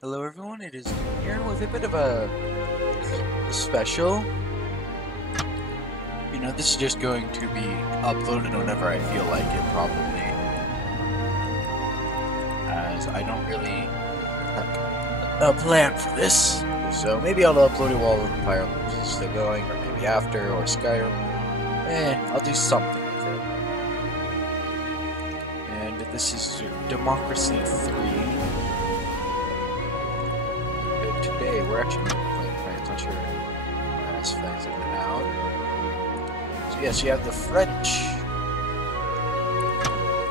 Hello everyone, it is Doom here with a bit of a special. You know, this is just going to be uploaded whenever I feel like it, probably. As I don't really have a plan for this. So maybe I'll upload it while Fire Emblem is still going, or maybe after, or Skyrim. I'll do something with it. And this is Democracy 3. Today we're actually playing France. Not sure as flags have been out. So yes, you have the French.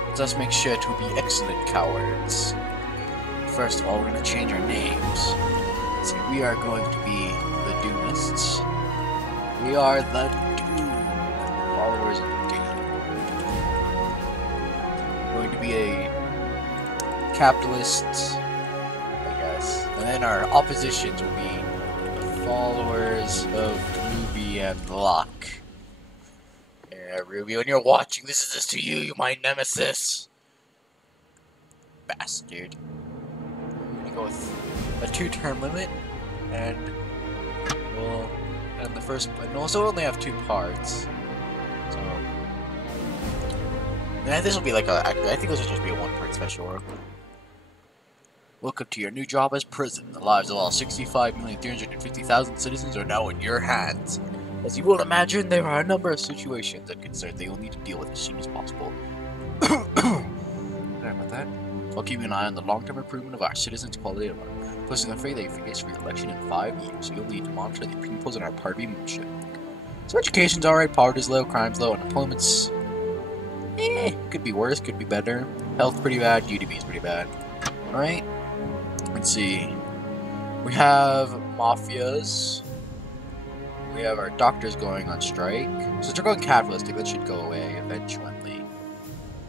Let us make sure to be excellent cowards. First of all, we're going to change our names. Let's see, we are going to be the Doomists. We are the Doom. Followers of Doom. We're going to be a capitalist. And then our oppositions will be the followers of Ruby and Locke. Yeah, Ruby, when you're watching, this is to you, my nemesis. Bastard. I'm gonna go with a 2-turn limit, and we'll end the first. And also only have 2 parts, so. And this will be like a. Actually, I think this will just be a 1-part special. Welcome to your new job as prison. The lives of all 65,350,000 citizens are now in your hands. As you will imagine, there are a number of situations and concerns they will need to deal with as soon as possible. Sorry about that. While keeping an eye on the long-term improvement of our citizens' quality of life, posting the fact that you face re-election in 5 years, you'll need to monitor the pupils in our party membership. So education's alright, poverty's low, crime's low, unemployment's... could be worse, could be better. Health pretty bad, GDP's pretty bad. Alright? Let's see. We have mafias. We have our doctors going on strike. So they're going capitalistic. That should go away eventually.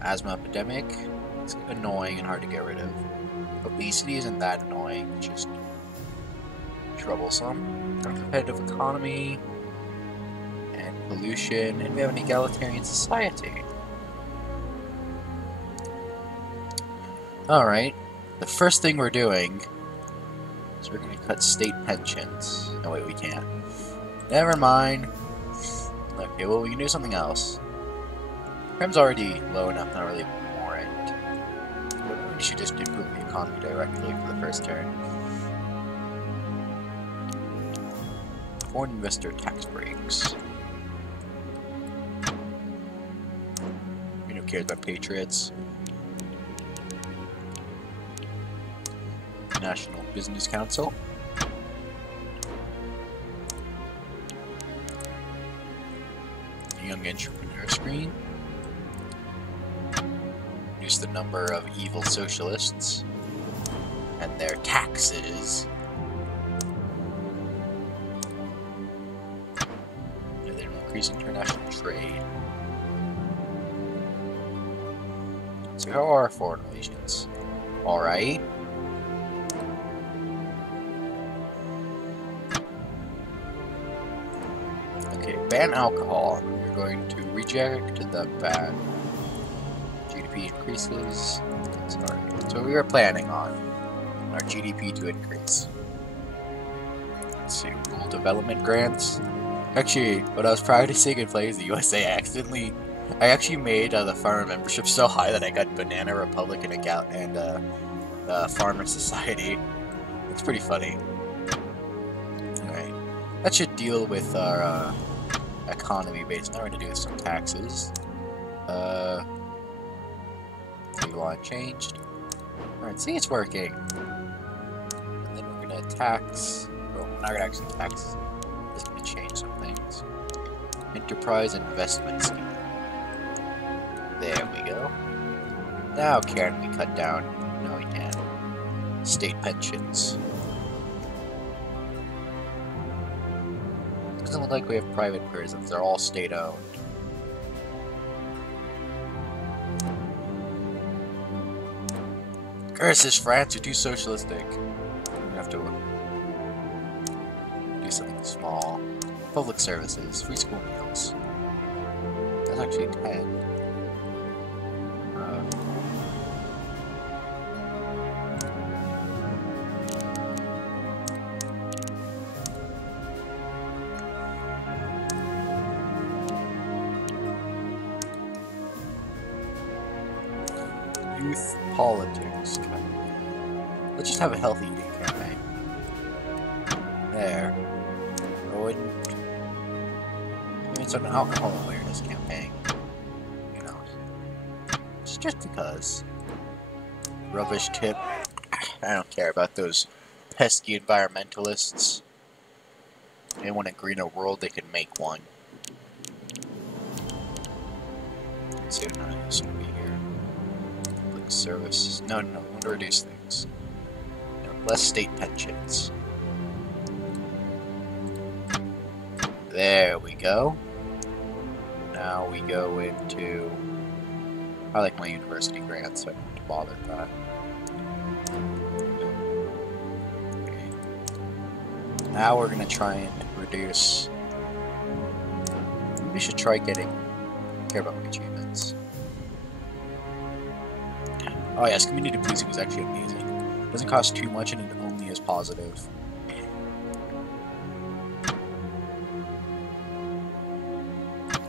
Asthma epidemic. It's annoying and hard to get rid of. Obesity isn't that annoying. It's just troublesome. Our competitive economy and pollution, and we have an egalitarian society. All right. The first thing we're doing is we're going to cut state pensions. No, wait, we can't. Never mind. Okay, well, we can do something else. Crime's already low enough, not really more it. We should just improve the economy directly for the first turn. Foreign investor tax breaks. Who cares about patriots? National Business Council. Young Entrepreneur Screen. Reduce the number of evil socialists and their taxes. And then increase international trade. So how are our foreign relations? Alright. Ban alcohol. We're going to reject the ban. GDP increases. Sorry. So we were planning on our GDP to increase. Let's see, rural development grants. Actually, when I was practicing and playing the USA, I actually made the farmer membership so high that I got Banana Republic and Farmer Society. It's pretty funny. Alright. That should deal with our economy base. Now we're going to do some taxes. Legal line changed. Alright, see, it's working. And then we're going to tax. Well, we're not going to actually tax. We're just going to change some things. Enterprise investment scheme. There we go. Now can we cut down? No, we can't. State pensions. Doesn't look like we have private prisons. They're all state-owned. Curses, France, you're too socialistic. We have to do something small. Public services, free school meals. That's actually 10. politics. Let's just have a healthy eating campaign. There. I wouldn't. It's an alcohol awareness campaign. You know. It's just because. Rubbish tip. I don't care about those pesky environmentalists. They want a greener world, they can make one. Let's see what none of this will be here. Public service. No, I want to reduce things. No, less state pensions. There we go. Now we go into... I like my university grants, so I don't have to bother with that. Okay. Now we're going to try and reduce... Maybe we should try getting... care about my achievements. Oh yes, community policing is actually amazing. It doesn't cost too much and it only is positive.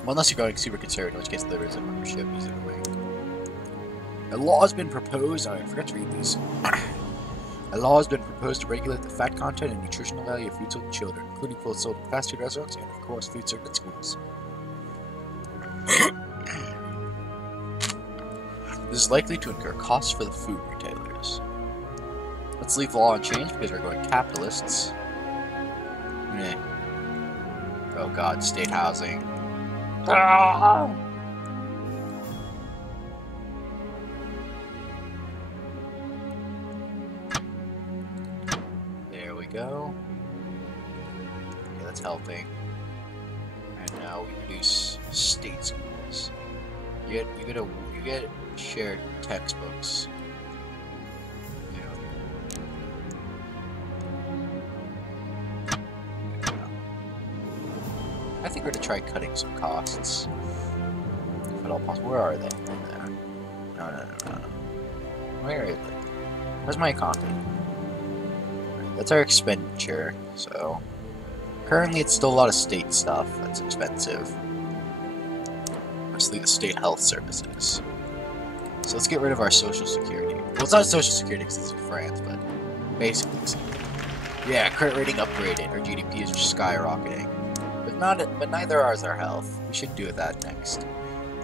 Well, unless you're going super conservative, in which case there is a membership, either way. A law has been proposed, I forgot to read these. A law has been proposed to regulate the fat content and nutritional value of food sold to children, including food sold in fast food restaurants and, of course, food served in schools. This is likely to incur costs for the food retailers. Let's leave the law unchanged because we're going capitalists. Meh. Oh god, state housing. Ah! There we go. Okay, that's helping. And now we reduce state schools. You get shared textbooks. Yeah. I think we're gonna try cutting some costs. If at all possible. Where are they? There. No. Where is it? Where's my economy? Right, that's our expenditure, so currently it's still a lot of state stuff that's expensive. Mostly the state health services. So let's get rid of our social security. Well, it's not social security because it's in France, but basically it's... Yeah, credit rating upgraded. Our GDP is skyrocketing. But neither are our health. We should do that next.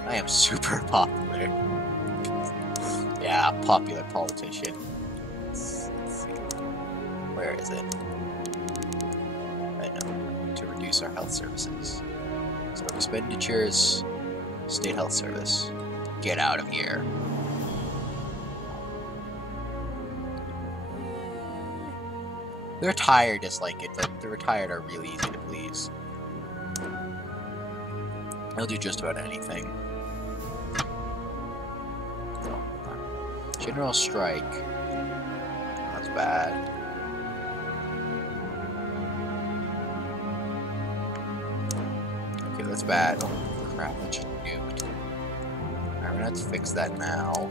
I am super popular. Yeah, popular politician. Let's see. Where is it? I know. To reduce our health services. So expenditures, state health service. Get out of here. The retired dislike it, but the retired are really easy to please. They'll do just about anything. General strike. That's bad. Okay, that's bad. Oh crap, that just nuked. Alright, we're gonna have to fix that now.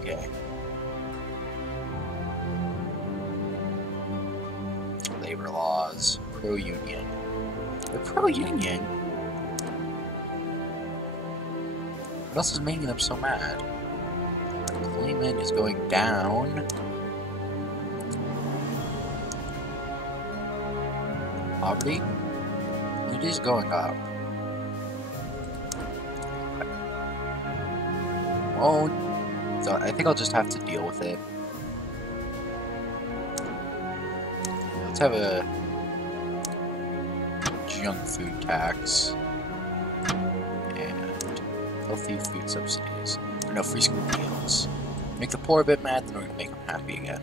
Okay. Labor laws. Pro-union. They're pro-union? What else is making them so mad? Employment is going down. Poverty? It is going up. Oh, so I think I'll just have to deal with it. Let's have a junk food tax and healthy food subsidies. Or no, free school meals. Make the poor a bit mad, then we're gonna make them happy again.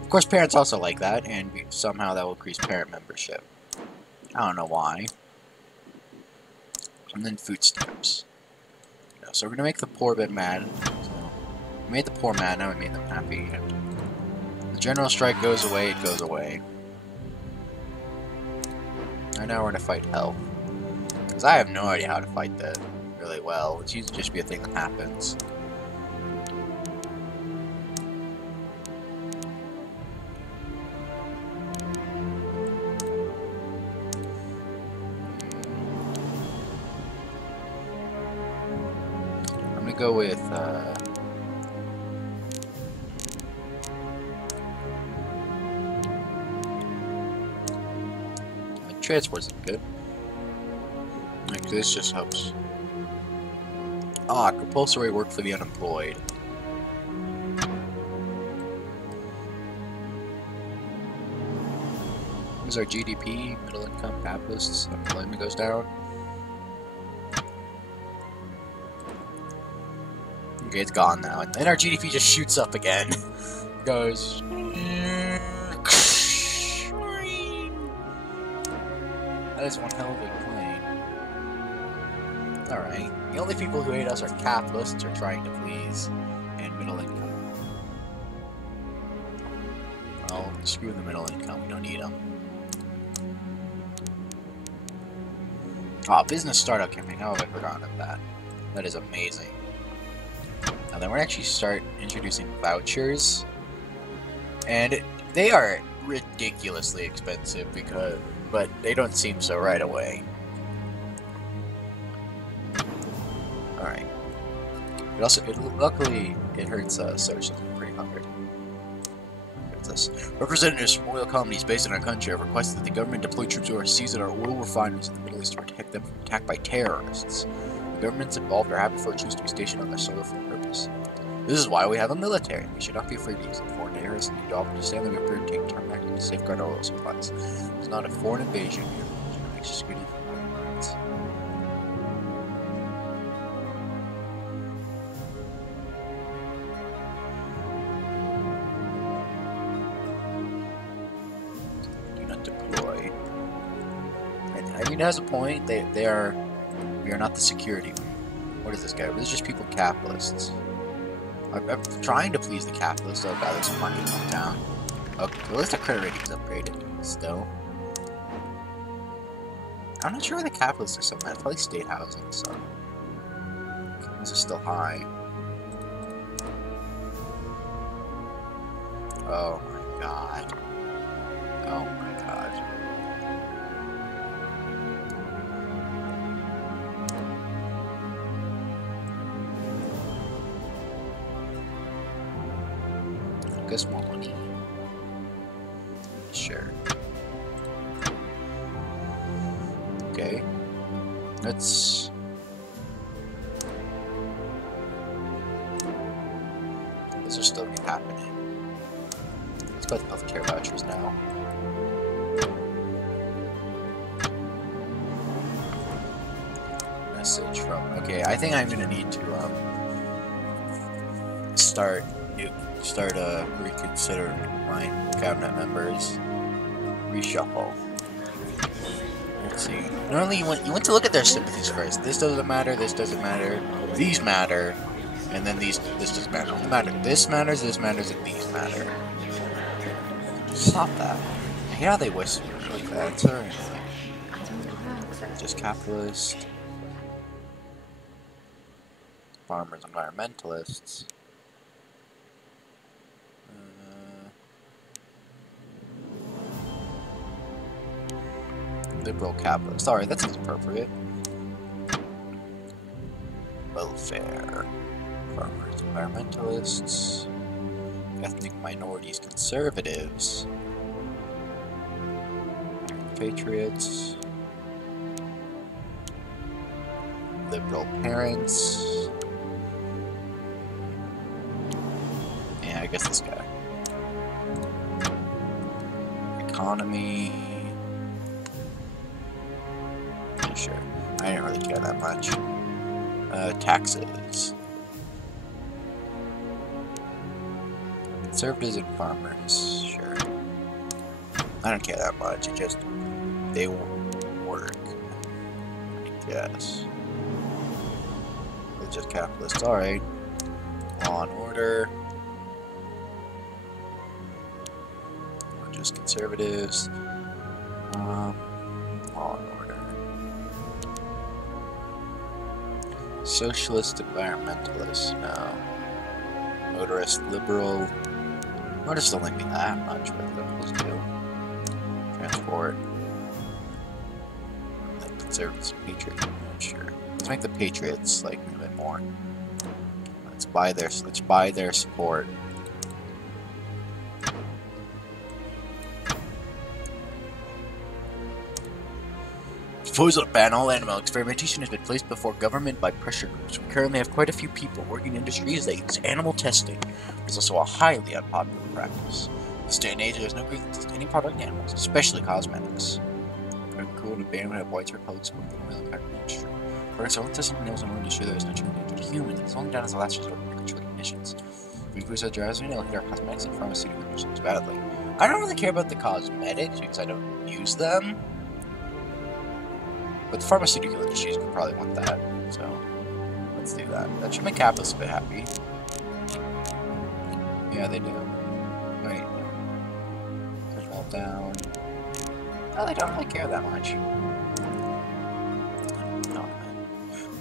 Of course, parents also like that, and somehow that will increase parent membership. I don't know why. And then food stamps. So we're gonna make the poor a bit mad. So we made the poor mad, now we made them happy. And the general strike goes away, it goes away. And now we're gonna fight health. Because I have no idea how to fight that really well. It's usually just be a thing that happens. go with transport's good. Like this just helps. Ah, compulsory work for the unemployed. Is our GDP, middle income, capitalists, unemployment goes down. Okay, it's gone now. And then our GDP just shoots up again. Goes. That is one hell of a plane. Alright. The only people who hate us are capitalists are trying to please, and middle income. Well, screw the middle income, we don't need them. Ah, business startup campaign, how have I forgotten of that? That is amazing. Now then we're actually start introducing vouchers, and they are ridiculously expensive but they don't seem so right away. Alright. Luckily, it hurts socialism pretty hard. Representatives from oil companies based in our country have requested that the government deploy troops overseas at our oil refineries in the Middle East to protect them from attack by terrorists. The governments involved are happy for troops to be stationed on their soil for a purpose. This is why we have a military. We should not be afraid to use it. Foreign terrorists need to understand that we appear to take term action to safeguard our oil supplies. It's not a foreign invasion. It's just good environments. Do not deploy. And, I mean, it has a point. We are not the security. What is this guy? This is just people capitalists. I'm trying to please the capitalists. Oh god, there's a market in town. Okay, well, at least the credit rating is upgraded. Still. I'm not sure where the capitalists are so mad. Probably state housing, so. This is still high. Oh my god. Oh my god. Guess more money. Sure. Okay. Let's. These are still happening. Let's go with healthcare vouchers now. Message from. Okay, I think I'm gonna need to start reconsider my cabinet members. Reshuffle. Let's see. Normally you want to look at their sympathies first. This doesn't matter, this doesn't matter, these matter, and then this doesn't matter. This matters, and these matter. Stop that. I hate how they whisper like that. It's alright. Just capitalist. Farmers, environmentalists. Liberal capitalist. Sorry, that seems appropriate. Welfare. Farmers, environmentalists. Ethnic minorities, conservatives. Patriots. Liberal parents. Yeah, I guess this guy. Economy. Sure. I didn't really care that much. Taxes. Conservatives and farmers. Sure. I don't care that much. It just... they won't work. I guess. It's just capitalists. Alright. Law and order. We're just conservatives. Law and order. Socialist, environmentalist, no. Motorist, liberal. Motorists don't like me that much, but liberals do. Transport. And conservatives, patriots, sure. Let's make the patriots like me a bit more. Let's buy their support. Proposal to ban all animal experimentation has been placed before government by pressure groups. We currently have quite a few people working in industries that use animal testing. It's also a highly unpopular practice. In this day and age, there is no reason to test any product on animals, especially cosmetics. It's cool to ban would have widespread public support for the impact of the industry. For example, testing animals in an industry that is not truly danger to humans. It's only done as a last resort for controlling conditions. If we increase our drastically, it'll hit our cosmetics and pharmaceutical industries badly. I don't really care about the cosmetics because I don't use them. But the pharmaceutical industries could probably want that, so let's do that. That should make capitalists a bit happy. Yeah, they do. Wait. Push all down. Oh, they don't really care that much. No.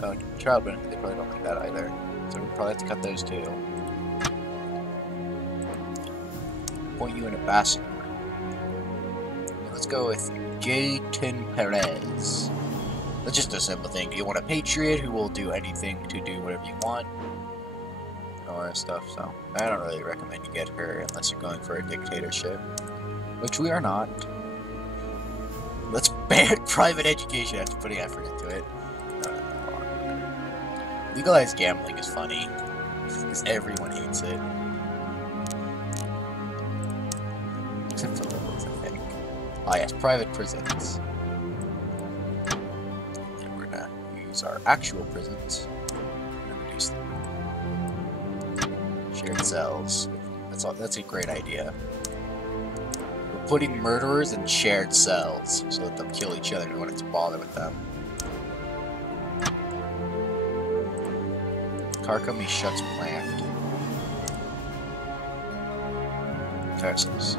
Oh, child benefit, they probably don't like that either. So we'll probably have to cut those too. Appoint you an ambassador. Let's go with Gaten Perez. That's just a simple thing. Do you want a patriot who will do anything to do whatever you want? Or stuff, so I don't really recommend you get her unless you're going for a dictatorship. Which we are not. Let's ban private education after putting effort into it. Legalized gambling is funny. Because everyone hates it. Except for liberals, I think. Ah yes, private prisons. Our actual prisons and reduce them. Shared cells. That's a great idea. We're putting murderers in shared cells so that they'll kill each other. We don't have to bother with them. Car company shuts plant. Texas.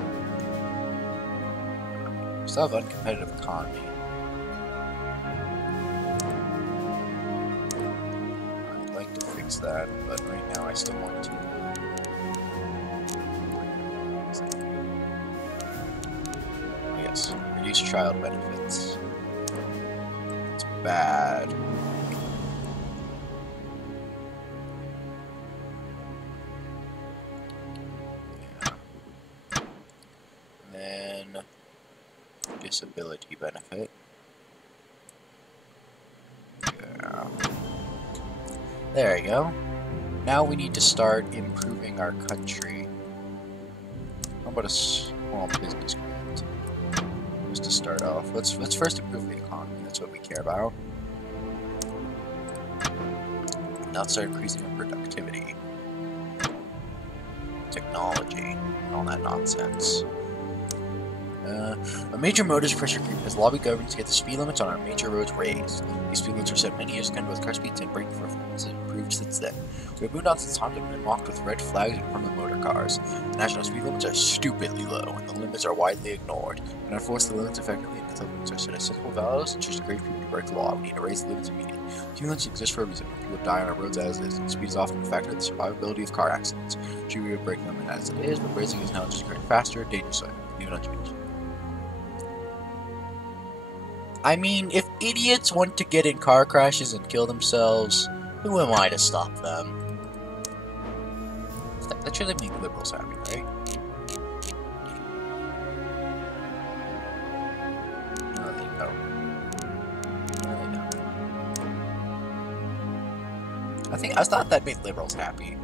Still have uncompetitive economy. That, but right now I still want to. Oh, yes, reduce child benefits. It's bad. Yeah. Then disability benefit. Yeah. There we go. Now we need to start improving our country. How about a small business grant? Just to start off. Let's first improve the economy. That's what we care about. Now let's start increasing our productivity. Technology. And all that nonsense. A major motors pressure group has lobbied government to get the speed limits on our major roads raised. These speed limits were set many years ago, and both car speeds and braking performance have improved since then. We have moved on since times have been marked with red flags in front of motor cars. The national speed limits are stupidly low, and the limits are widely ignored. In order to enforce the limits effectively, and the limits are set as sensible values, and just encourage people to break the law. We need to raise the limits immediately. Speed limits exist for a reason. People die on our roads as is, and speed is often a factor in the survivability of car accidents. Should we break them as it is, but racing is now just going faster, dangerously. Leave it unchanged. I mean, if idiots want to get in car crashes and kill themselves, who am I to stop them? That should make liberals happy, right? No, they don't. No, they don't. I thought that made liberals happy.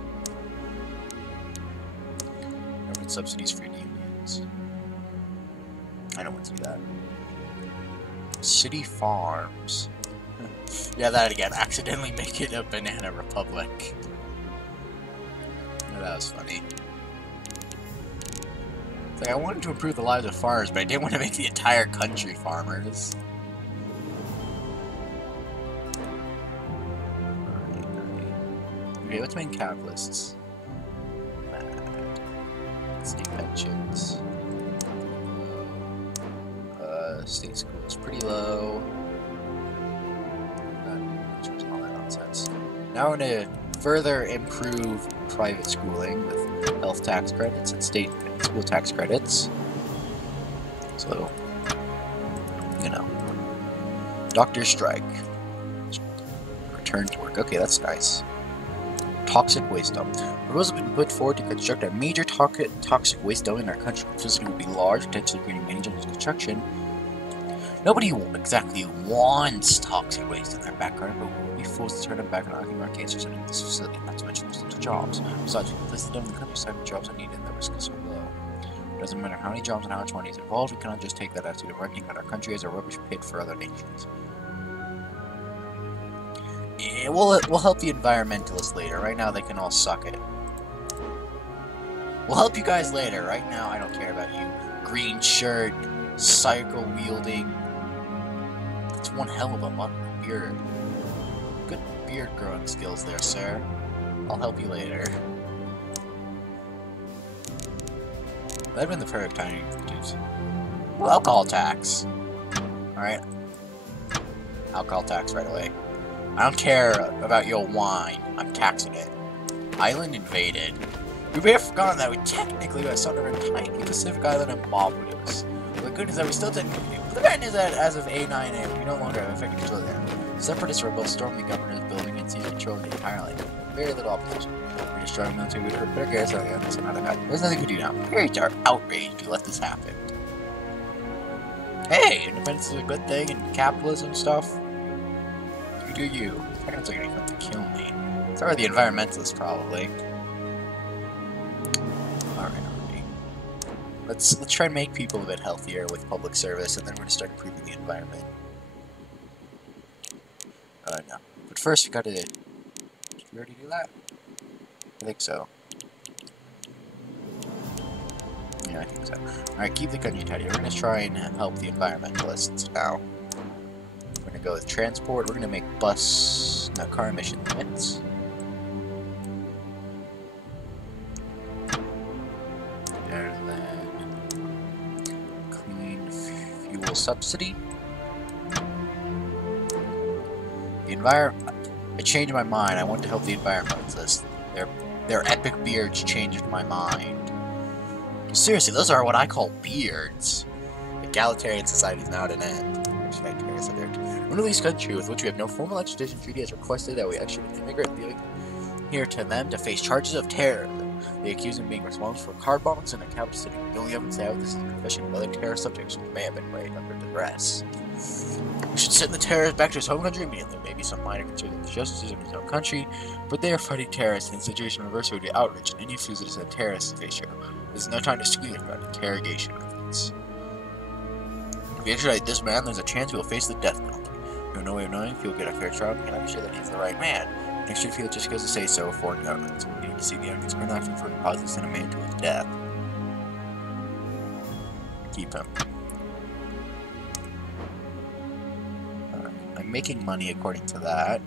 Government subsidies for unions. I don't want to do that. City farms. Yeah, that again. Accidentally make it a banana republic. Oh, that was funny. It's like I wanted to improve the lives of farmers, but I didn't want to make the entire country farmers. Okay, let's make capitalists mad. Let's do pensions. State school is pretty low. All that nonsense. Now we're going to further improve private schooling with health tax credits and state school tax credits. So, you know. Doctor strike. Return to work. Okay, that's nice. toxic waste dump. Proposals have been put forward to construct a major toxic waste dump in our country. The facility will be large, potentially creating many jobs in construction. Nobody exactly wants toxic waste in their backyard, but we'll be forced to turn them back on our cancers in this facility, not to mention lose the jobs. Besides, we can place the dump in the countryside where jobs are needed and the risk is so low. It doesn't matter how many jobs and how much money is involved, we cannot just take that attitude of ranking out our country as a rubbish pit for other nations. Yeah, we'll help the environmentalists later. Right now, they can all suck it. We'll help you guys later. Right now, I don't care about you. Green shirt, cycle wielding. That's one hell of a beard. Good beard growing skills there, sir. I'll help you later. That'd been the perfect timing to introduce. Well, alcohol tax. Alright. Alcohol tax right away. I don't care about your wine. I'm taxing it. Island invaded. We may have forgotten that we technically are son of a tiny Pacific island in Barbados. The good news is that we still technically do. But the bad news is that as of A9A, we no longer have effective control of the island. Separatists rebels stormed the governor's building and seized control of the entire island. Very little opposition. We're destroying military leader, better guess on the island, so not a guy. There's nothing we can do now. Parents are outraged to let this happen. Hey, independence is a good thing and capitalism stuff. You do you. Parents are gonna come to kill me. So are the environmentalists, probably. Alright. Let's try and make people a bit healthier with public service, and then we're gonna start improving the environment. No. But first, we gotta... Did we already do that? I think so. Yeah, I think so. Alright, keep the country tidy. We're gonna try and help the environmentalists now. We're gonna go with transport. We're gonna make car emission limits. And then clean fuel subsidy. The environment. I changed my mind. I want to help the environmentalists. Their epic beards changed my mind. Seriously, those are what I call beards. Egalitarian society is now at an end. The Middle East country with which we have no formal extradition treaty has requested that we extradite an immigrant living here to them to face charges of terrorism. They accuse him of being responsible for car bombings in a capital city. The only evidence they have this is a confession of other terrorist subjects which may have been made under duress. We should send the terrorist back to his home country immediately. Maybe some minor concerns of the justice system in his own country, but they are fighting terrorists, and the situation reversed would be outrage, and any refusal to send terrorists to face jail. There's no time to squeal about interrogation methods. If we extradite this man, there's a chance he will face the death penalty. We have no way of knowing if he'll get a fair trial, and I'm sure that he's the right man. Next year, feel just goes to say so of foreign governments. We need to see the evidence criminal action for possibly send a man to his death. Keep him. I'm making money according to that.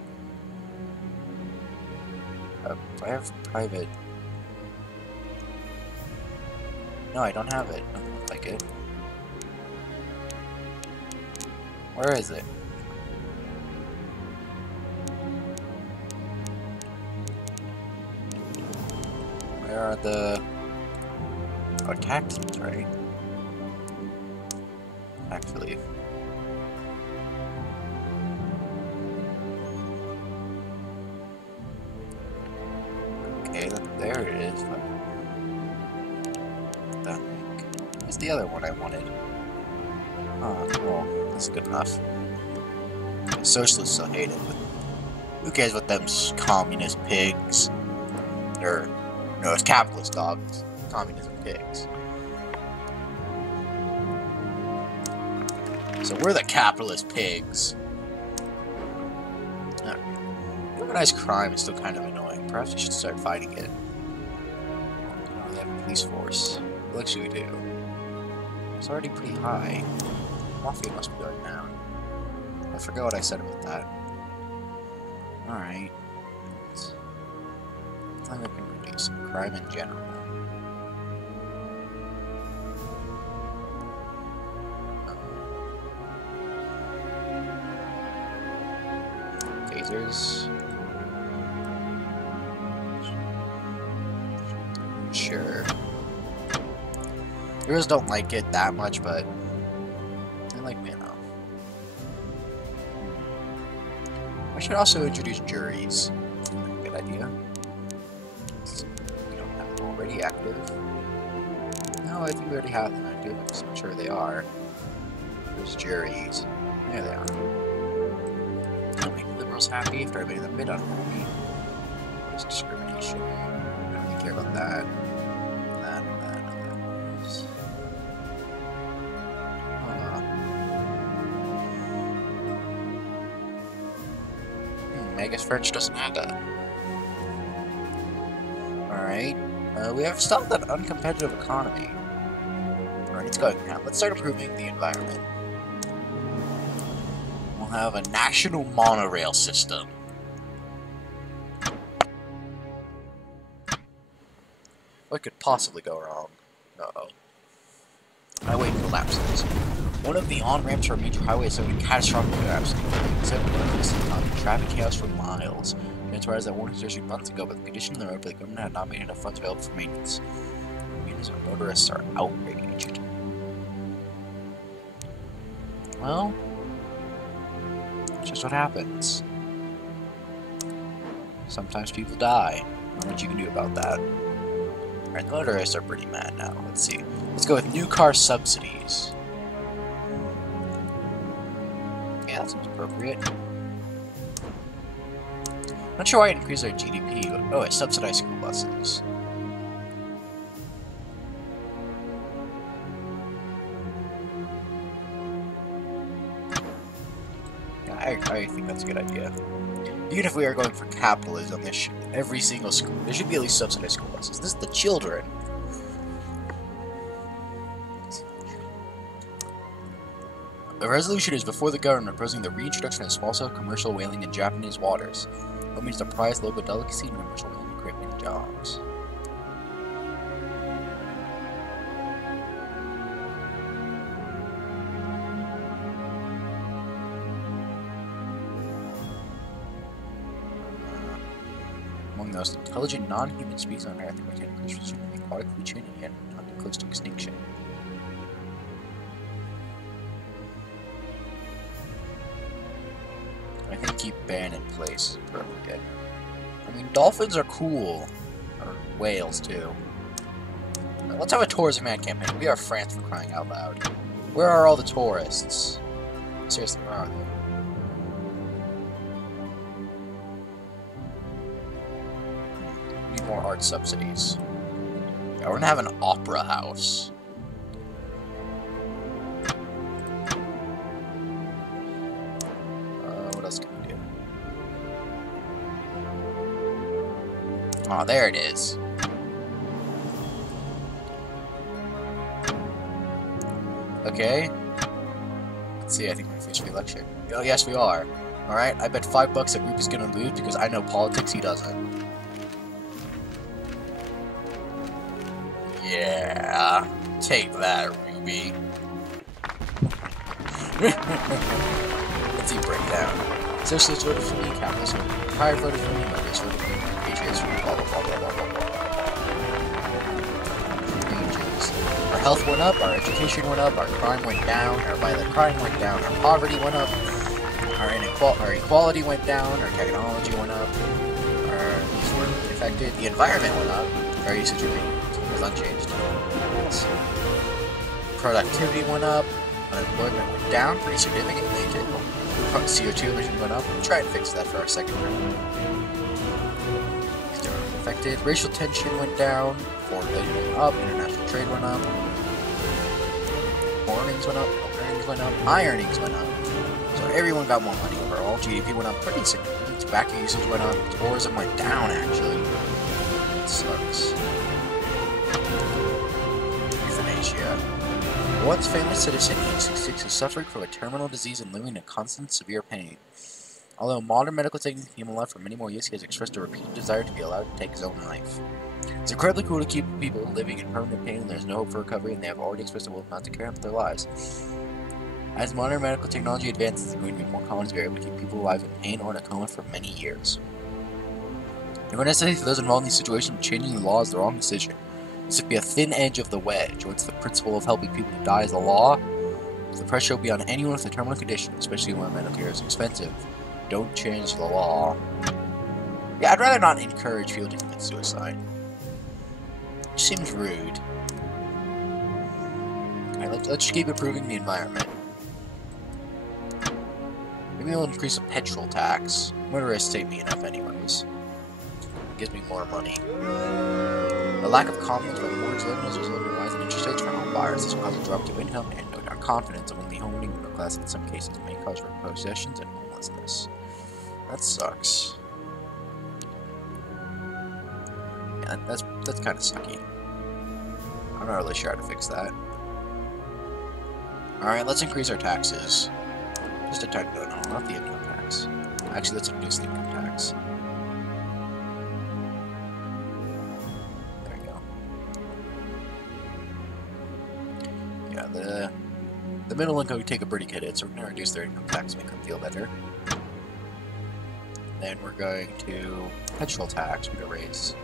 I have private. No, I don't have it. Doesn't look like it. Where is it? Where are the... Oh, taxes, right? Tax relief. Okay, there it is. Where's the other one I wanted? Oh, well, that's good enough. Socialists still hate it, but who cares what them communist pigs? Or, no, it's capitalist dogs. Communism pigs. So we're the capitalist pigs. Organized crime is still kind of annoying. Perhaps we should start fighting it. They have a police force. What should we do? It's already pretty high. Mafia must be going down. I forgot what I said about that. Alright. I think I can reduce crime in general. Tasers. Sure. Heroes don't like it that much, but they like me enough. I should also introduce juries. Good idea. be active? No, I think we already have them active. I'm sure they are. There's juries. There they are. I'll make liberals happy after I made them a bit unhappy. There's discrimination. I don't really care about that. That. I guess French doesn't have that. Alright. We have stopped that uncompetitive economy. Alright, it's going now. Let's start improving the environment. We'll have a national monorail system. What could possibly go wrong? Uh-oh. Highway collapses. One of the on-ramps for a major highway is having catastrophic collapse. Traffic chaos for miles. Transpires that warning station months ago, but the condition of the road, but the government had not made enough funds available for maintenance. Commuters and motorists are outraged. Well, that's just what happens. Sometimes people die. Not much you can do about that. Alright, the motorists are pretty mad now. Let's see. Let's go with new car subsidies. Yeah, that seems appropriate. Not sure why it increased our GDP, but oh, it subsidized school buses. Yeah, I think that's a good idea. Even if we are going for capitalism, every single school, there should be at least subsidized school buses. This is the children. A resolution is before the government proposing the reintroduction of small-scale commercial whaling in Japanese waters. That means the prized local delicacy and commercial whaling create many jobs. Among the most intelligent non-human species on Earth, we can pursue the aquatic food chain and yet not too close to extinction. I think keep ban in place is appropriate. I mean, dolphins are cool. Or whales, too. Now, let's have a tourism ad campaign. We are France, for crying out loud. Where are all the tourists? Seriously, where are they? We need more art subsidies. Yeah, we're gonna have an opera house. Oh, there it is. Okay. Let's see, I think we're finished the election. Oh, yes, we are. Alright, I bet $5 that Ruby's gonna lose because I know politics, he doesn't. Yeah. Take that, Ruby. Let's see breakdown. Socialists voted for me, capitalists voted for me, private voted for me, minorities voted for me, patriots voted for me, blah blah blah blah blah blah blah. Changes. Our health went up, our education went up, our crime went down, our violent crime went down, our poverty went up, our equality went down, our technology went up, these weren't affected, the environment went up, our usage was unchanged. Productivity went up, unemployment went down pretty significantly. CO2 emissions went up. We'll try and fix that for our second round. These are affected. Racial tension went down. Foreign relations went up. International trade went up. Earnings went up. Earnings went up. My earnings went up. So everyone got more money overall. GDP went up pretty significantly. Tobacco usage went up. Tourism went down, actually. It sucks. Euthanasia. A once famous citizen, age 66, is suffering from a terminal disease and living in constant severe pain. Although modern medical techniques keep him alive for many more years, he has expressed a repeated desire to be allowed to take his own life. It's incredibly cool to keep people living in permanent pain and there's no hope for recovery, and they have already expressed a will not to care about their lives. As modern medical technology advances, it's going to be more common to be able to keep people alive in pain or in a coma for many years. The necessity for those involved in these situations of changing the law is the wrong decision. This would be a thin edge of the wedge. Once the principle of helping people who die is the law, the pressure will be on anyone with a terminal condition, especially when medical care is expensive. Don't change the law. Yeah, I'd rather not encourage people to commit suicide. Which seems rude. Alright, let's just keep improving the environment. Maybe we'll increase the petrol tax. Motorists take me enough anyways. It gives me more money. A lack of confidence by mortgage lenders resulting in rising interest rates for home buyers. This will cause a drop to income and no doubt confidence among the homeowning middle class. In some cases, may cause repossessions and homelessness. That sucks. Yeah, that's kind of sucky. I'm not really sure how to fix that. Alright, let's increase our taxes. Just a tiny, no, not the income tax. Actually, let's reduce the income tax. There we go. Yeah, the middle income we take a pretty good hit, so we're going to reduce their income tax to make them feel better. Then we're going to petrol tax. We're going to raise.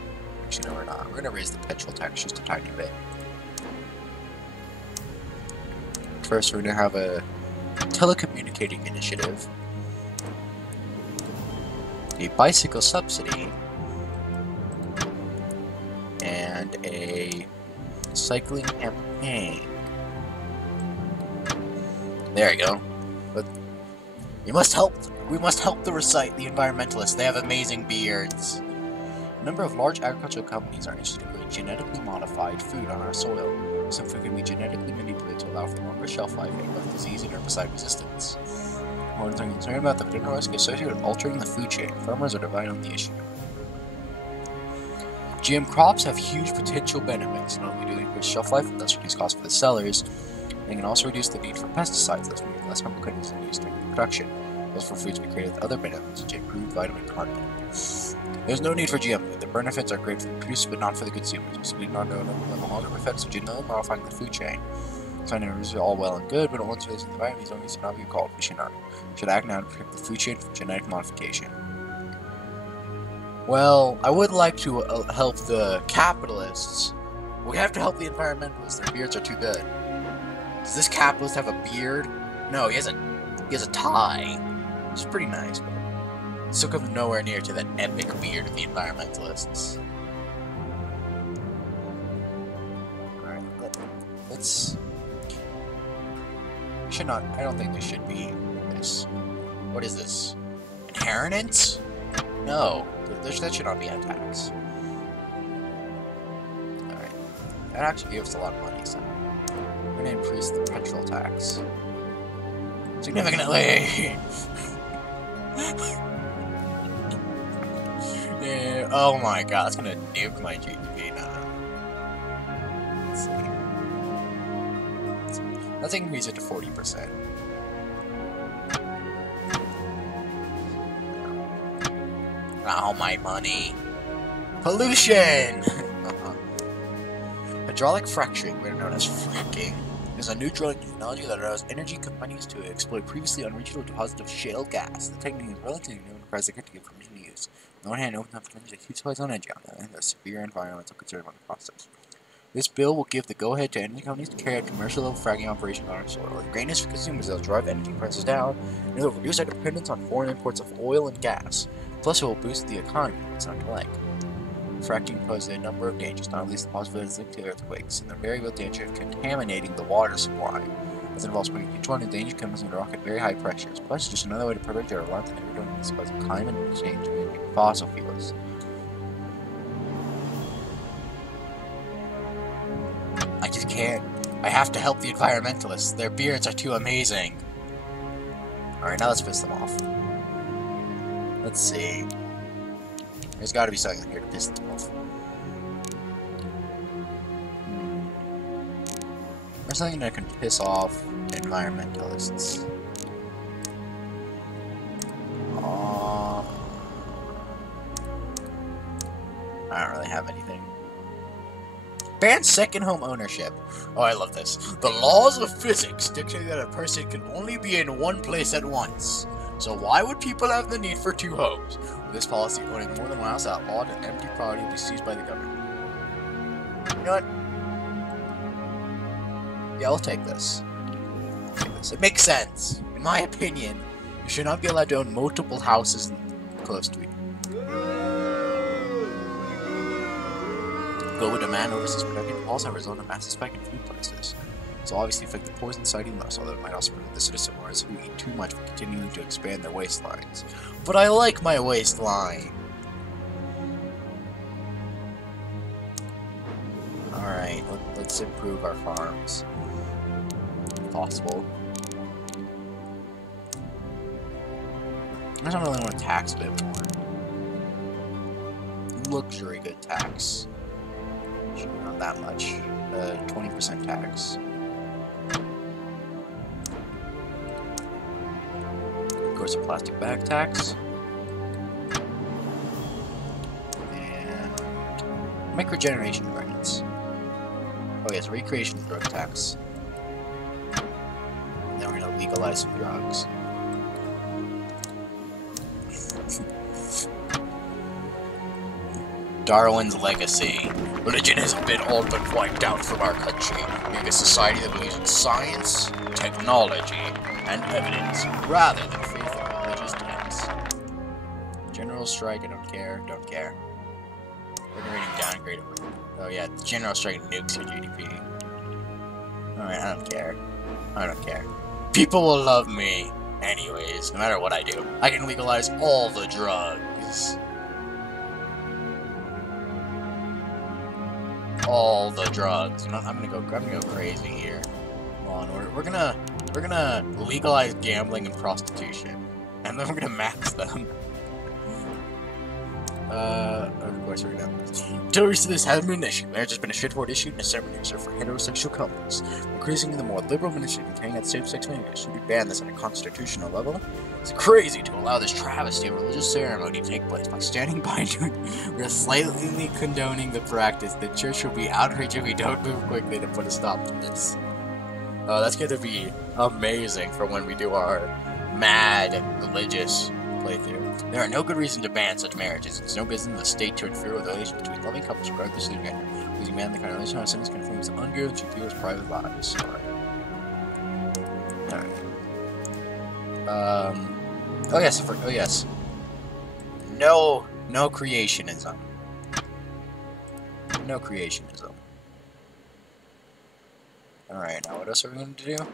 Actually, no, we're not. We're going to raise the petrol tax just a tiny bit. First, we're going to have a telecommunicating initiative, a bicycle subsidy, and a cycling campaign. There you go. But we must help the environmentalists. They have amazing beards. A number of large agricultural companies are interested in growing genetically modified food on our soil. Some food can be genetically manipulated to allow for longer shelf life and less disease and herbicide resistance. More than concerned about the potential risk associated with altering the food chain, farmers are divided on the issue. GM crops have huge potential benefits. Not only do they increase shelf life and thus reduce costs for the sellers, they can also reduce the need for pesticides, thus making less harmful chemicals used during production. Those for foods be created with other benefits, such as improved vitamin content. There's no need for GM food. The benefits are great for the producers, but not for the consumers. We do not know the long-term effects of genetically modifying the food chain. Scientists are all well and good, but once releasing the environment, these only should not be called. We should act now to protect the food chain from genetic modification. Well, I would like to help the capitalists. We have to help the environmentalists. Their beards are too good. Does this capitalist have a beard? No, he has a tie. It's pretty nice, but still comes nowhere near to that epic beard of the environmentalists. Alright, let's... Should not... I don't think there should be this. What is this? Inheritance? No, that should not be a tax. Alright. That actually gives us a lot of money, so... We're gonna increase the petrol tax. Significantly! Yeah, oh my god, that's gonna nuke my GDP now. Let's see. Let's increase it to 40%. Oh, my money. Pollution! Hydraulic fracturing, better known as fracking, is a new drilling technology that allows energy companies to exploit previously unreachable deposits of shale gas. The technique is relatively new and requires the critical permission to use. On the one hand, it opens up potentially huge supplies on energy. On the other hand, there are severe environmental concerns about the process. This bill will give the go-ahead to energy companies to carry out commercial-level fracking operations on our soil. The greatness for consumers, they'll drive energy prices down, and it will reduce our dependence on foreign imports of oil and gas. Plus, it will boost the economy. It's not to like. Fracking poses a number of dangers, not least the possibility of linked to earthquakes, and the very real danger of contaminating the water supply, as it involves putting each one of the dangerous chemicals into rock at very high pressures. Plus, it's just another way to prevent our reliance on everyone because of climate change and fossil fuels. I just can't. I have to help the environmentalists. Their beards are too amazing. Alright, now let's piss them off. Let's see. There's gotta be something here to piss them off. There's something that can piss off environmentalists. I don't really have anything. Ban second home ownership. Oh, I love this. The laws of physics dictate that a person can only be in one place at once. So why would people have the need for two homes? With this policy, owning more than one house outlawed and empty property will be seized by the government. You know what? Yeah, I'll take this. It makes sense. In my opinion, you should not be allowed to own multiple houses close to each other. go with demand over production will also result in a massive spike in food prices. This will obviously affect the poor in society most, although it might also prevent the citizen wars who eat too much from continuing to expand their waistlines. But I like my waistline! Alright, let's improve our farms. If possible. I don't really want to tax a bit more. Luxury good tax. Not that much. 20% tax. Of course, a plastic bag tax. And microgeneration credits. Oh yes, recreation drug tax. And then we're gonna legalize some drugs. Darwin's legacy. Religion has been all but wiped out from our country, being a society that believes in science, technology, and evidence, rather than faith in religious texts. General strike, I don't care, don't care. We're rating downgrade. Oh yeah, general strike nukes your GDP. Alright, I don't care. I don't care. People will love me anyways, no matter what I do. I can legalize all the drugs. All the drugs. You know, I'm gonna go crazy here. Come on, we're gonna legalize gambling and prostitution, and then we're gonna max them. Of course we're gonna. Until recently, this hasn't been an issue. Marriage has been a straightforward issue and a separate issue for heterosexual couples. Increasingly, the more liberal ministry containing that same-sex marriage should we ban this at a constitutional level? It's crazy to allow this travesty of religious ceremony to take place by standing by and we're slightly condoning the practice. The church will be outraged if we don't move quickly to put a stop to this. That's going to be amazing for when we do our mad religious playthrough. There are no good reasons to ban such marriages. It's no business of the state to interfere with the relations between loving couples regardless of their gender. Using man the kind of relation our sentence confirms the unreal to people's private lives. Alright. Oh yes. No creationism. No creationism. Alright, now what else are we going to do?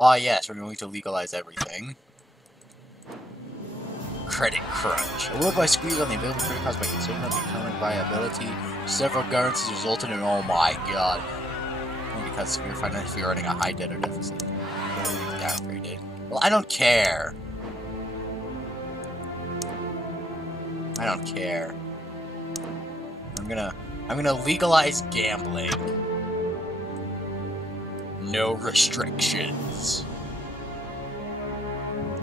Ah yes, we're going to legalize everything. Credit crunch. A worldwide squeeze on the available credit cards by concern of the economic viability. Several governments has resulted in, oh my god. Because we're financially running a high debt or deficit. Downgraded. Well, I don't care. I don't care. I'm gonna legalize gambling. No restrictions.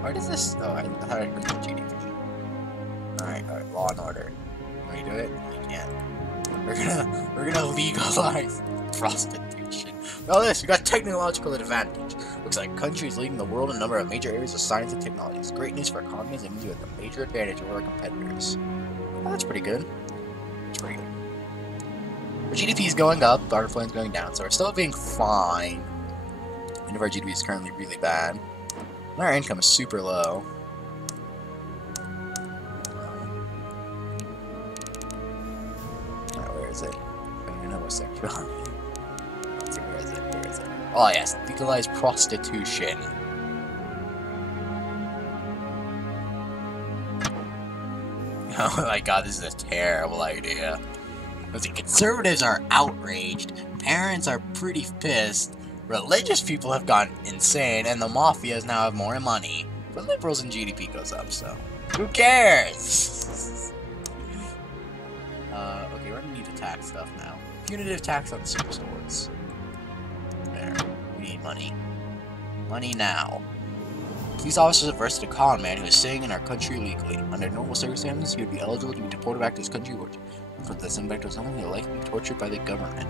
Why does this? Oh, I thought I heard the GDP. Alright, law and order. Can we do it? We can't. We're gonna legalize prostitution. Oh, we got technological advantage. Looks like countries leading the world in a number of major areas of science and technology. It's great news for economies and means we have a major advantage over our competitors. Oh, that's pretty good. That's pretty good. Our GDP is going up, our inflation is going down, so we're still being fine. And if our GDP is currently really bad. And our income is super low. Alright, where is it? I don't even know what's there. Let's see, where is it? Where is it? Oh yes, legalize prostitution. Oh my god, this is a terrible idea. The conservatives are outraged, parents are pretty pissed, religious people have gone insane, and the mafias now have more money. But liberals and GDP goes up, so who cares? Okay, we're gonna need to tax stuff now. Punitive tax on super swords. There, we need money. Money now. Police officers have arrested a con man who is staying in our country illegally. Under normal circumstances, he would be eligible to be deported back to his country, or for the sent back to his home, he will likely be tortured by the government.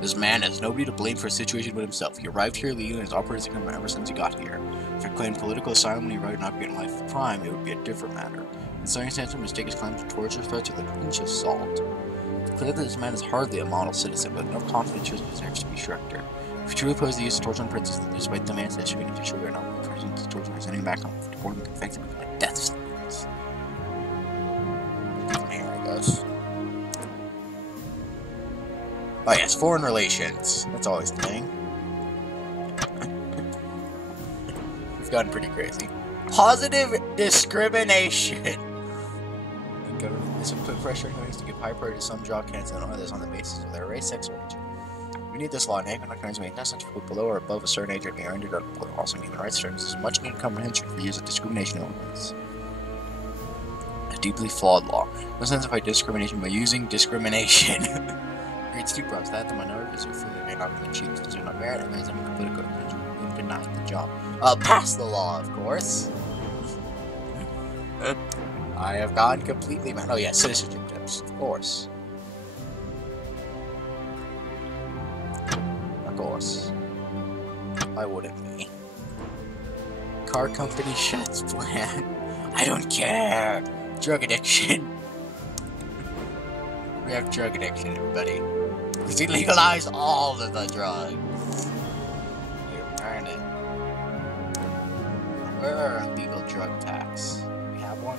This man has nobody to blame for his situation but himself. He arrived here illegally and has operated as a criminal ever since he got here. If he claimed political asylum when he arrived not getting life of crime, it would be a different matter. In circumstances, mistake his claims to torture threats with a pinch of salt. It's clear that this man is hardly a model citizen, but no confidence deserves to be shirked. If you truly oppose the use of torture on principles, then despite the man's history to show we are not one person to torture, sending him back home for deporting and convicted with a death sentence. From here, I guess. Oh yes, foreign relations. That's always the thing. We've gotten pretty crazy. Positive discrimination. The government is put pressure on companies to give high priority to some job candidates and others on the basis of their race, sex, or religion. We need this law in economic countries may not such people below or above a certain age or be earned or also in human rights terms is much needed comprehension for use of discrimination elements. A deeply flawed law. No sense of discrimination by using discrimination. Creates two problems that the minorities are feeling may not achieve do not merit and makes them political attention and denied the job. Pass the law, of course. I have gone completely mad. Oh yeah, citizenship tips, of course. Of course. Why wouldn't we? Car company shuts plan. I don't care. Drug addiction. We have drug addiction, everybody. We legalize all of the drugs. Here, earn it. Where are our legal drug tax? We have one?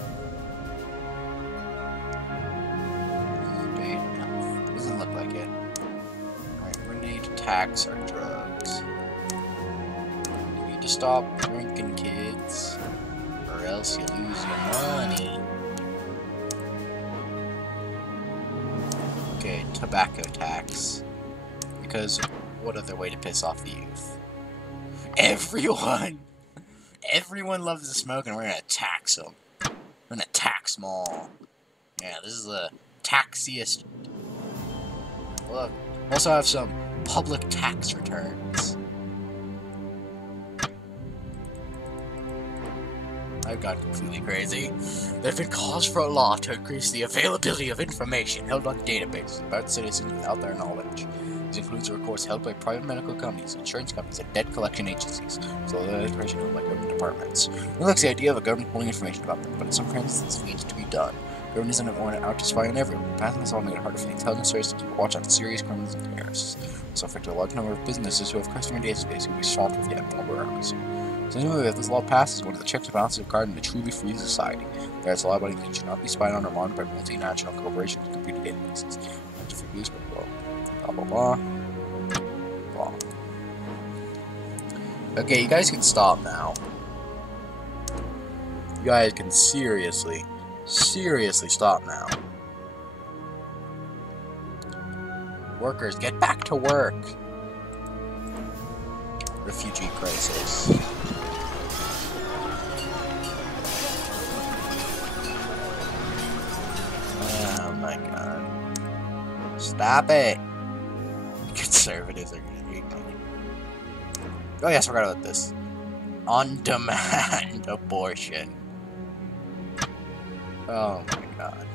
No, doesn't look like it. Alright, we need to tax our drugs. You need to stop drinking, kids, or else you lose your money. Okay, tobacco tax. Because what other way to piss off the youth? Everyone! Everyone loves to smoke and we're gonna tax them. We're gonna tax them all. Yeah, this is the taxiest. We'll also have some public tax returns. I've gone completely crazy. There have been calls for a law to increase the availability of information held on databases about citizens without their knowledge. This includes reports held by private medical companies, insurance companies, and debt collection agencies, as well as information held by government departments. It looks the idea of a government pulling information about them, but in some cases this needs to be done. Government isn't out to spy on everyone. Passing this law made it harder for the intelligence service to keep a watch on serious criminals and terrorists. This affected a large number of businesses who have customer databases who will be swamped with yet more bureaucracy. So anyway, if this law passes, one of the checks and balances required in a truly free society. That's law-abiding things should not be spied on or monitored by multinational corporations and computer databases. Not to forget, blah blah blah. Blah. Okay, you guys can stop now. You guys can seriously stop now. Workers, get back to work. Refugee crisis. Oh my god. Stop it! Conservatives are gonna hate me. Oh yes, I forgot about this. On-demand abortion. Oh my god.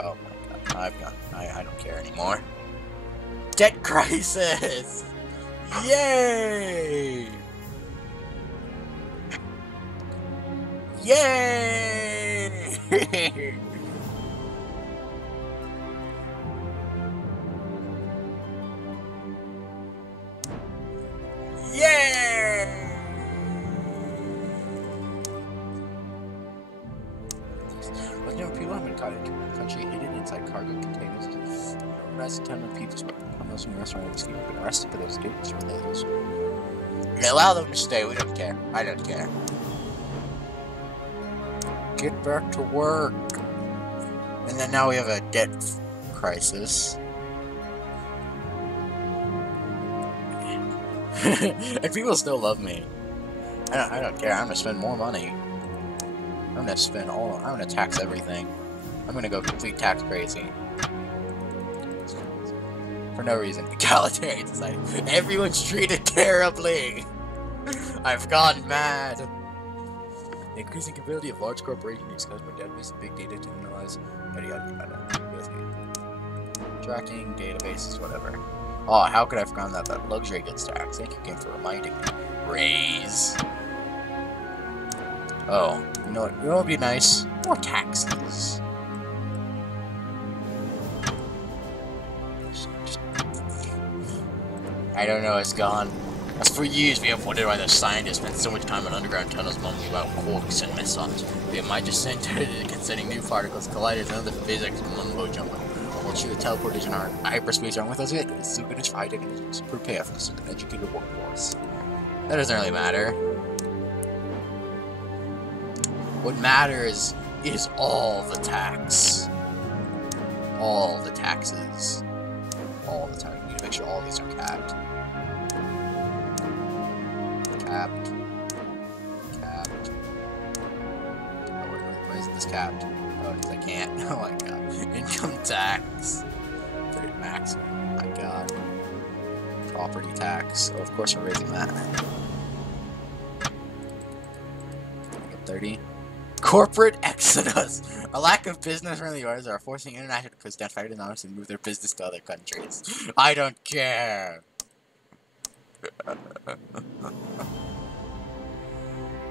Oh my god. I don't care anymore. Debt crisis! Yay! Yay! Yay! But you know, people have been caught into the country hidden inside cargo containers. Organized 10 of people from those in the restaurant and have been arrested for those statements for those. Allow them to stay, we don't care. I don't care. Get back to work. And then now we have a debt crisis. And people still love me. I don't care. I'm gonna spend more money. I'm gonna spend all. I'm gonna tax everything. I'm gonna go complete tax crazy. For no reason. Egalitarian society. Everyone's treated terribly. I've gone mad. The increasing capability of large corporations caused by databases and big data to analyze tracking databases, whatever. Oh, how could I have forgotten that luxury gets taxed? Thank you again for reminding me. Raise. Oh, you know what would be nice? More taxes. I don't know, it's gone. As for years, we have wondered why the scientists spent so much time in underground tunnels mumbling about quarks and mesons. We might just send concerning new particles, colliders, and other physics mumbo jumbo. We'll choose teleportation or hyperspace aren't with us yet. It's still good to try to prepare for us an educated workforce. That doesn't really matter. What matters is all the tax. All the taxes. All the time. We need to make sure all these are capped. Capped. Capped. Oh, why isn't this capped? Oh, because I can't. Oh my god. Income tax. Put it maximum. Oh my god. Property tax. Oh, of course we're raising that. 30. Corporate exodus. A lack of business-friendly orders are forcing international companies to fight and honestly move their business to other countries. I don't care.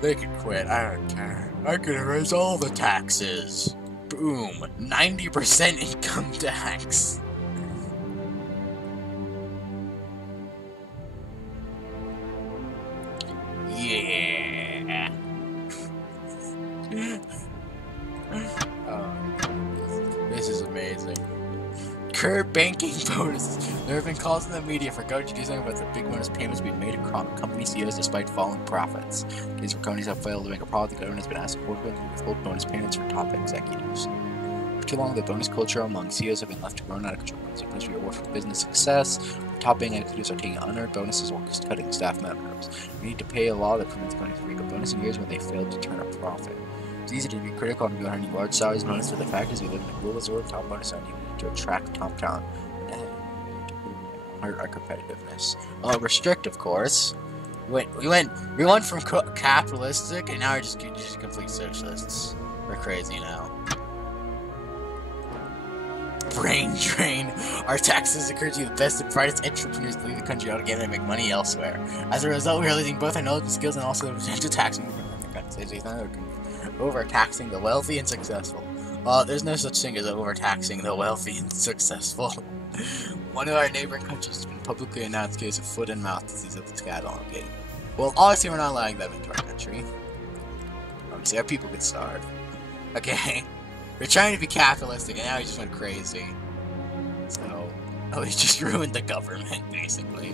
They can quit. I don't care. I can raise all the taxes. Boom. 90% income tax. Yeah. This is amazing. Curb banking bonuses. There have been calls in the media for Go to do something about the big bonus payments being made to company CEOs despite falling profits. These companies have failed to make a profit. The government has been asked to withhold bonus payments for top executives. For too long, the bonus culture among CEOs have been left to run out of control. Bonus administrator award for business success. Top executives are taking unearned bonuses or cutting staff members. We need to pay a law that prevents companies from making a bonus in years when they failed to turn a profit. It's easy to be critical on earning large salaries bonus, but the fact is we live in a global world. Top bonus are needed to attract top talent and hurt our competitiveness. Restrict, of course. We went from capitalistic, and now we're just complete socialists. We're crazy now. Brain drain. Our taxes encourage the best and brightest entrepreneurs to leave the country altogether and make money elsewhere. As a result, we are losing both our knowledge and skills and also the potential tax movement in the country. Overtaxing the wealthy and successful. There's no such thing as overtaxing the wealthy and successful. One of our neighboring countries has been publicly announced case of foot and mouth disease of its cattle. Okay. Well, obviously we're not allowing them into our country. Obviously our people could starve. Okay. We're trying to be capitalistic and now he just went crazy. So, he just ruined the government, basically.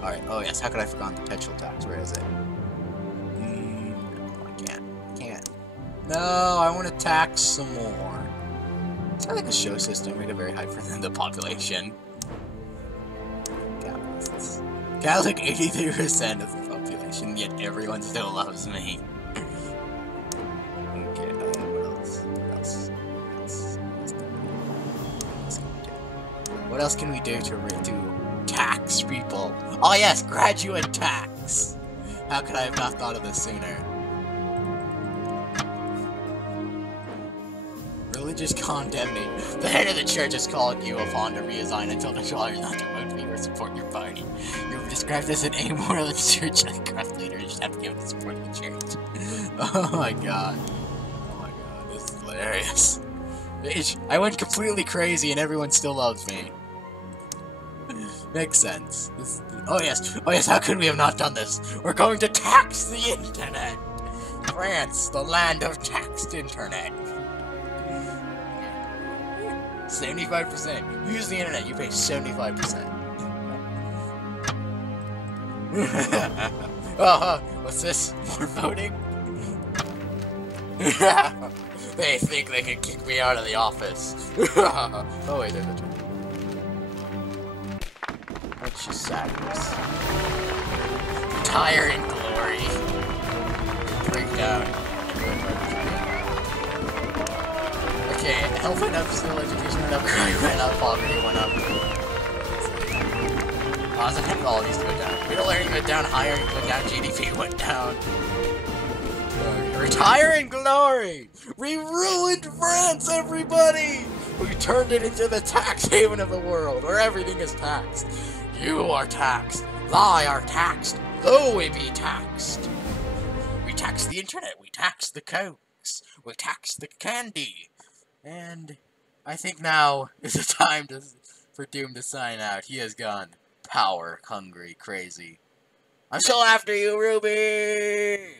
Alright, oh yes, how could I have forgotten the petrol tax? Where is it? I can't. No, I want to tax some more. I like the show system, make it very high for the population. Capitalists. Got like 83% of the population, yet everyone still loves me. Okay, what else can we do to tax people? Oh yes, graduate tax! How could I have not thought of this sooner? Religious condemning. The head of the church has called you upon to reassign and told us all you're not to vote for you or support your party. You're described as an amoral and church-craft leader. You just have to give it the support of the church. Oh my god. Oh my god, this is hilarious. I went completely crazy and everyone still loves me. Makes sense. Oh yes, how could we have not done this? We're going to tax the internet! France, the land of taxed internet. 75%. Use the internet, you pay 75%. What's this? More voting? They think they can kick me out of the office. Oh wait, there's a turn. What's your sadness? Tiring glory. Breakdown. Okay, health went up, still education went up, crime went up, poverty went up. Positive, all these go down. Middle learning went down, higher learning went down, GDP went down. Retiring glory! We ruined France, everybody! We turned it into the tax haven of the world, where everything is taxed. You are taxed. I are taxed. Though we be taxed. We tax the internet. We tax the cokes. We tax the candy. And I think now is the time for Doom to sign out. He has gone power hungry, crazy. I'm still after you, Ruby!